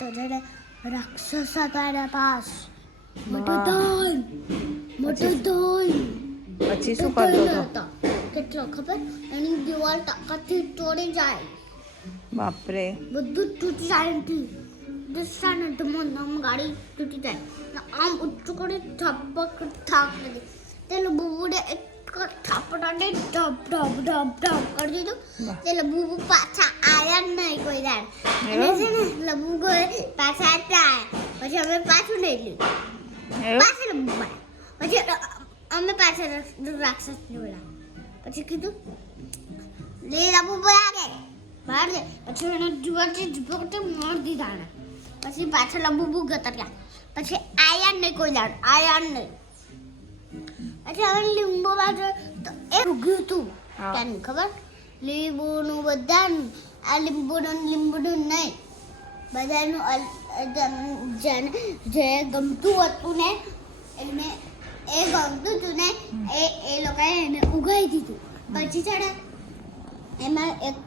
તો જયારે રાક્ષસ હતા એના પાસ મોટો ધન પછી શું કરતો હતો? કેટલો ખબર? એની દિવાલ તાકાતથી તોડી જાય, બાપરે, બધું તૂટી જાય એનાથી. દશાને ધમ ગાડી તૂટી જાય. આમ ઊંચું કરી થાપક દે. તે બુબુને એક થાપડાને ઢબ કરી દીધું. તે બુબુ પાછા આયા જ નહીં કોઈ દાડ. અને છે ને લબુ ગયો પાછા આવ્યા. પછી અમે પાછું નહીં લીધું. પાછળ લબુ પછી અમે પાછળ રાક્ષસ બોલા. પછી કીધું લે લબુ બોલા માર દે. પછી એને જીવતી મારી દીધા ને. પછી પાછળ લબુ ગતર્યા. પછી આયા નહીં કોઈ દાડ, આયા નહીં. પછી હવે લીંબુ બાજુ તો એ ઉગ્યું હતું ત્યાંની ખબર? લીંબુનું બધાનું, આ લીંબુનું નહીં, બધાનું જે ગમતું હતું ને એને એ ગમતું હતું ને એ લોકોએ એને ઉગાડી દીધું. પછી છે ને એમાં એક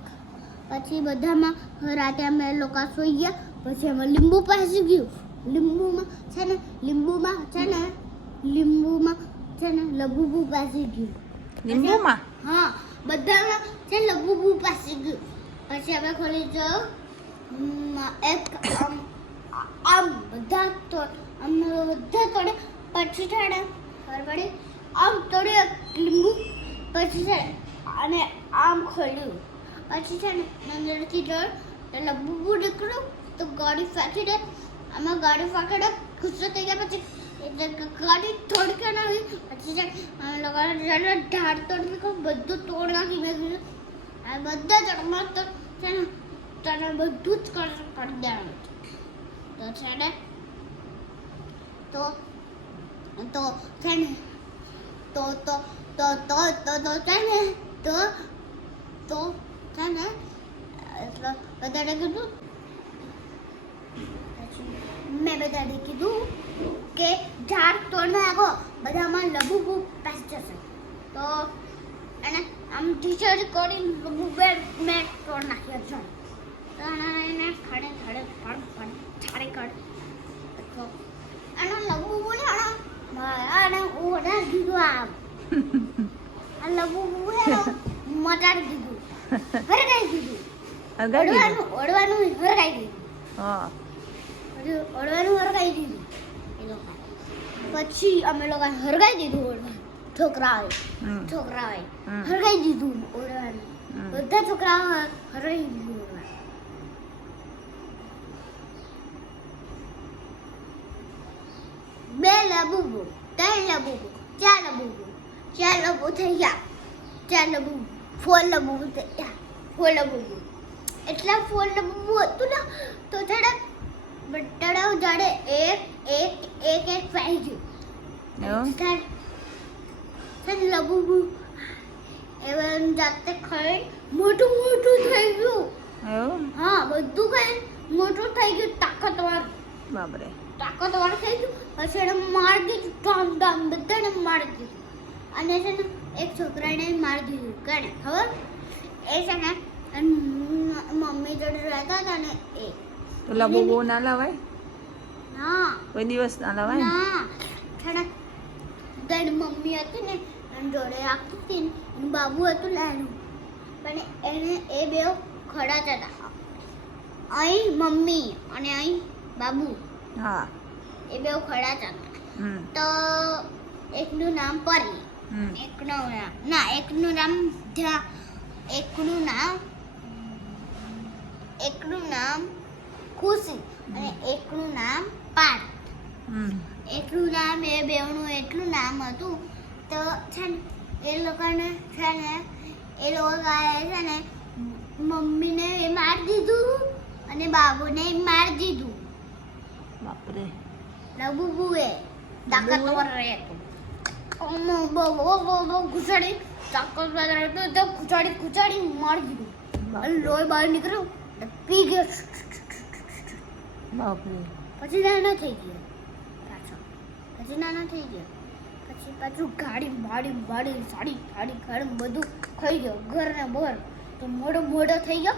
પછી બધામાં રાતે અમે લોકો સૂઈ ગયા. પછી એમાં લીંબુ પાસી ગયું. લીંબુમાં છે ને લબુબુ પાસી ગયું. લીંબુમાં? હા, બધામાં છે લબુબુ પાસી ગયું. પછી અમે ખોલી જો એક આમ બધા તોડે. પછી છે ને ખબર આમ તોડે લીંબુ. પછી છે અને આમ ખોલ્યું. પછી છે ને અંદરથી જો લબુબુ નીકળ્યું તો ગાડી ફેંકી દે. આમાં ગાડી ફેંકી દે, ગુસ્સો થઈ ગયા. પછી ગાડી તોડી કે નાખી. પછી છે ઢાળ તોડી નાખ્યું, બધું તોડ નાખી મેં. આ બધા જગમાં તો છે ને તને બધું જ કરી દેવાનું. તો છે ને તો છે ને છે ને એટલે બધાને કીધું. મેં બધાને કીધું કે ઝાડ તોડ નાખો, બધામાં લબુબુ પાસ જશે. તો એને આમ ટીચર કરી લબુ મેં તોડ નાખ્યો છે. તો એને ખાડે એનો લબુબુ ને અને ઓડા દીધું. આમ આ લબુબુ મટાડી દીધું, હરગાઈ દીધું. ઓડવાનું હરગાઈ દીધું. હા, ઓડવાનું હરગાઈ દીધું એ લોકો. પછી અમે લોકો હરગાઈ દીધું ઓડવાનું. છોકરાઓએ હરગાઈ દીધું ઓડવાનું. બધા છોકરાઓ હરગાઈ દીધું ઓડવાનું. બે લબુબુ, ત્રણ લબુબુ, ચાર લબુબુ થઈ ગયા. ચાર લબુબુ, ફોર લબુબુ થઈ ગયા. ફોર લબુબુ એટલા ફોર લબુબુ હતું ને તો થોડા બટાડા જાડે એક ફાઈ ગયું. લબુબુ એવા જાતે ખાઈ મોટું થઈ ગયું. હા, બધું ખાઈ મોટું થઈ ગયું, તાકાતવાર. બાપરે, તાકાતવાર થઈ ગયું. પછી એને મારી દીધું, ધામ બધાને મારી દીધું. અને છે ને એક છોકરાને મારી દીધું. કેને ખબર? એ છે ને મમ્મી જોડે રહેતા હતા ને એ. તો લબુબુ ના લવાય? ના, કોઈ દિવસ ના લવાય ના. છે ને તેની મમ્મી હતી ને એની જોડે રાખતી હતી ને, એનું બાબુ હતું નાનું. પણ એને એ બે ખડા જ હતા. અહીં મમ્મી અને અહીં બાબુ. હા, એ બે ખડા જ હતા. તો એકનું નામ પરી, એકનું નામ ખુશી અને એકનું નામ પાર્થ. એકનું નામ એ બેવનું એટલું નામ હતું. તો છે ને એ લોકોને છે ને છે ને મમ્મીને મારી દીધું અને બાબુને મારી દીધું. બાપરે, લબુબુએ તાકાતવર રહેતું. બહુ ઘુસાડી તાકાતવર રહેતું તો ઘુસાડી મારી દીધું. લોહી બહાર નીકળ્યું, પી ગયો. બાપરે, પછી નાના થઈ ગયો પાછો. પછી પાછું ગાડી સાડી બધું ખાઈ ગયો. ઘર ને બહાર તો મોડો થઈ ગયો.